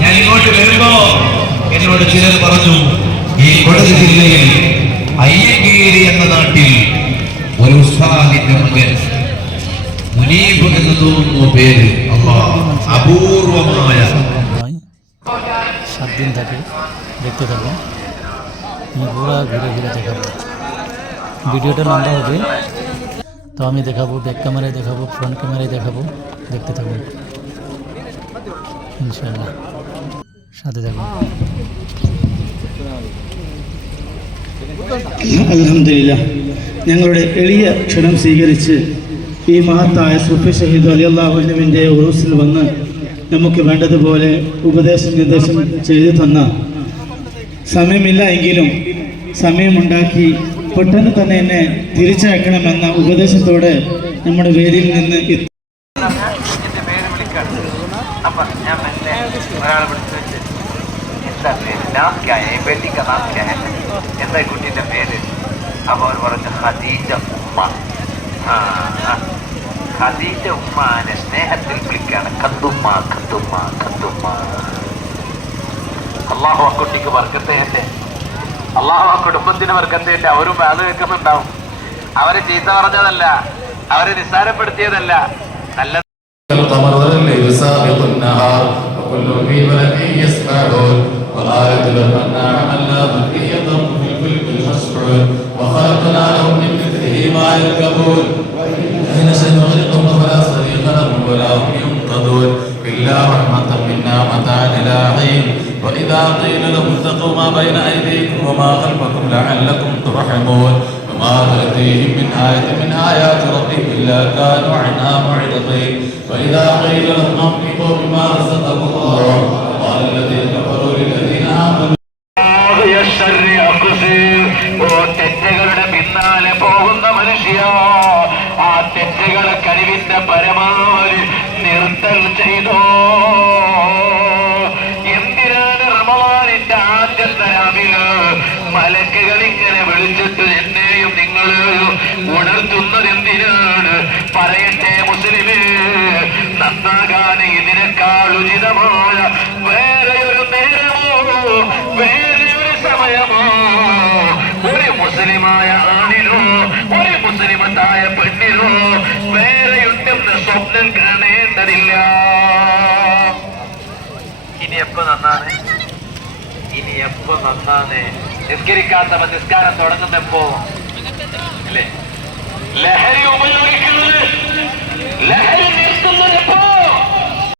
ഞാൻ ഇങ്ങോട്ട് വരുമ്പോ എന്നോട് ചിലർ പറഞ്ഞു, ഈ കൊടക് ജില്ലയിൽ അയ്യങ്കേരി എന്ന നാട്ടിൽ ഒരു ഉസ്താദിന്റെ മകൻ മുനീബ് എന്ന് തോന്നുന്നു പേര്, অপূর্বമായ 7 দিন থাকে দেখতে থাকুন। আমি পুরো ঘুরে ঘুরে দেখাবো, ভিডিওটা লম্বা হবে তো আমি দেখাবো, ব্যাক ক্যামেরায় দেখাবো, ফ্রন্ট ক্যামেরায় দেখাবো, দেখতে থাকুন ইনশাআল্লাহ, সাথে থাকুন। അൽഹംദുലില്ലാഹ്, ഞങ്ങളുടെ എളിയ ക്ഷണം സ്വീകരിച്ച് ഈ മഹത്തായ സൂഫി ഷഹീദ് റളിയല്ലാഹു അൻഹുവിൻ്റെ ഉറൂസിൽ വന്ന് നമുക്ക് വേണ്ടതുപോലെ നിർദ്ദേശം ചെയ്തു തന്ന, സമയമില്ല എങ്കിലും സമയമുണ്ടാക്കി പെട്ടെന്ന് തന്നെ എന്നെ തിരിച്ചയക്കണമെന്ന ഉപദേശത്തോടെ നമ്മുടെ വേദിയിൽ നിന്ന് എന്താ കുട്ടീൻ്റെ പേര്? അപ്പോൾ അവർ പറഞ്ഞു ഖദീജ ഉമ്മ. ഖദീജ ഉമ്മാനെ സ്നേഹത്തിൽ വിളിക്കാണ് ഖദ്ദുമ്മ ഖദ്ദുമ്മ ഖദ്ദുമ്മ. അള്ളാഹു ആ കുട്ടിക്ക് വർക്കത്തേന്റെ, അള്ളാഹു ആ കുടുംബത്തിന് വർക്കത്തേന്റെ. അവരും അത് കേൾക്കുന്നുണ്ടാവും. അവരെ ചീത്ത പറഞ്ഞതല്ല, അവരെ നിസ്സാരപ്പെടുത്തിയതല്ല. നല്ല وإذا قيل لهم اتقوا ما بين أيديكم وما خلفكم لعلكم ترحمون وما تأتيهم من آية من آيات ربهم إلا كانوا عنها معرضين وإذا قيل لهم أنفقوا مما رزقكم الله قال الذين كفروا للذين آمنوا തെറ്റുകളുടെ പിന്നാലെ പോകുന്ന മനുഷ്യ, ആ തെറ്റുകളെ കഴിവിന്റെ പരമാവധി നിർത്തൽ ചെയ്തോ. എന്തിനാണ് റമളാനിന്റെ ആദ്യത്തെ രാവിലെ മലക്കുകൾ ഇങ്ങനെ വിളിച്ചിട്ട് എന്നെയും നിങ്ങളെയും ഉണർത്തുന്നത് എന്തിനാണ്? പറയട്ടെ മുസ്ലിമേ, നന്നാകാൻ ഇതിനേക്കാൾ ഉചിതമായ വേറെ ഒരു നേരമോ വേറെ ഒരു സമയമോ ഒരു മുസ്ലിമായ ആണിനോ ഒരു മുസ്ലിമത്തായ പെണ്ണിനോ വേറെയുണ്ടെന്ന് സ്വപ്നം കാണേണ്ടതില്ല. ഇനി എപ്പോ നന്നാണ്? ഇനി എപ്പോ നന്നാണ്? നിസ്കരിക്കാത്തവൻ നിസ്കാരം തുടങ്ങുന്നപ്പോ അല്ലേ? ലഹരി ഉപയോഗി